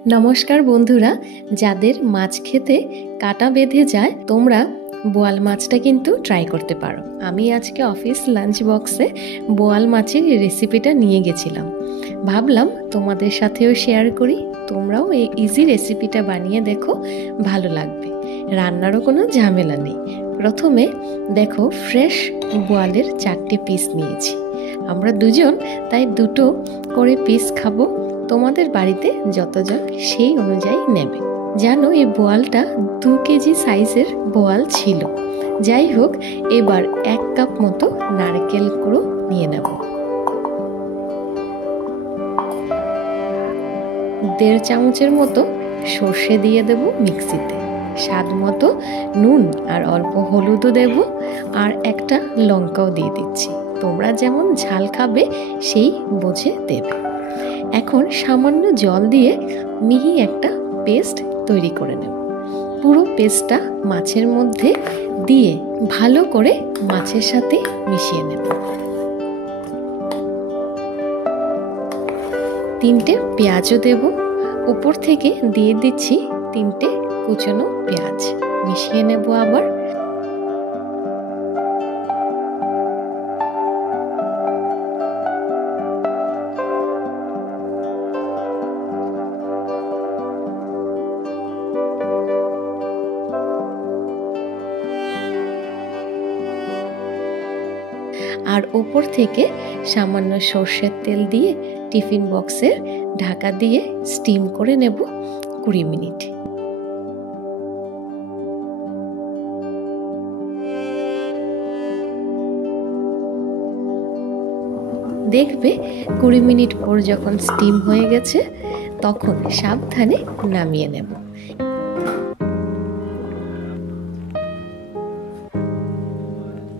नमस्कार बंधुरा जादेर माछ खेते काटा बेधे जाए तोमरा बोयाल माछटा किन्तु ट्राई करते पारो। आमी आजके अफिस लांच बक्से बोयाल माछेर रेसिपिटा निये गेछिलाम, भाबलाम तोमादेर साथेओ शेयर करी। तोमराओ এই इजी रेसिपिटा बानिये देखो, भालो लागबे। रान्नारो कोनो झामेला नेই। प्रथमे देखो फ्रेश बोयालेर 4टे पिस निয়েছি। আমরা দুজন তাই দুটো করে পিস খাবো। তোমাদের বাড়িতে যতজন সেই অনুযায়ী নেবে। জানো এই বোয়ালটা 2 কেজি সাইজের বোয়াল ছিল। যাই হোক, এবার 1 কাপ মতো নারকেল কুড়ো নিয়ে নেব। 1.5 চামচের মতো সর্ষে দিয়ে দেব মিক্সিতে। স্বাদ মতো নুন আর অল্প হলুদও দেব, আর একটা লঙ্কাও দিয়ে দিচ্ছি। তোমরা যেমন ঝাল খাবে সেই বুঝে দেবে। এখন সামান্য জল দিয়ে মিহি একটা পেস্ট তৈরি করে নেব। পুরো পেস্টটা মাছের মধ্যে দিয়ে ভালো করে মাছের সাথে মিশিয়ে নেব। 3টে পেঁয়াজও দেব। উপর থেকে দিয়ে দিচ্ছি 3টে কুচনো পেঁয়াজ। মিশিয়ে নেব আবার। আর উপর থেকে সামান্য সরষের তেল দিয়ে টিফিন বক্সের ঢাকা দিয়ে স্টিম করে নেব 20 মিনিট। দেখবে 20 মিনিট পর যখন স্টিম হয়ে গেছে তখন সাবধানে নামিয়ে নেব।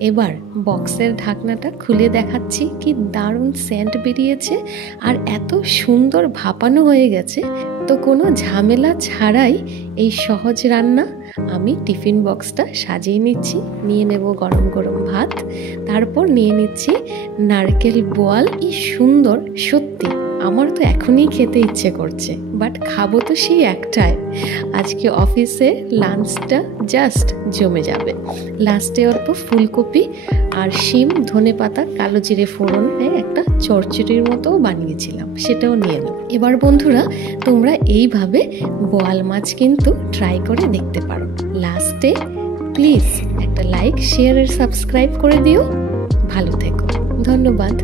এবার বক্সের ঢাকনাটা খুলে দেখাচ্ছি, কি দারুণ সেন্ট বেরিয়েছে আর এত সুন্দর ভাপানো হয়ে গেছে। তো কোনো ঝামেলা ছাড়াই এই সহজ রান্না। আমি টিফিন বক্সটা সাজিয়ে নিচ্ছি। নিয়ে নেব গরম গরম ভাত, তারপর নিয়ে নিচ্ছি নারকেল বোয়াল। কি সুন্দর, সত্যি আমার তো এখনই খেতে ইচ্ছে করছে, বাট খাবো তো সেই একটাই। আজকে অফিসে লাঞ্চটা জাস্ট জমে যাবে। লাস্টে অল্প ফুলকপি আর শিম, ধনেপাতা, কালো জিরে ফোড়ন একটা চচ্চড়ির মতো বানিয়েছিলাম, সেটাও নিয়ে নেব। এবার বন্ধুরা তোমরা এইভাবে বোয়াল মাছ কিন্তু ট্রাই করে দেখতে পারো। লাস্টে প্লিজ একটা লাইক, শেয়ার আর সাবস্ক্রাইব করে দিও। ভালো থেকো, ধন্যবাদ।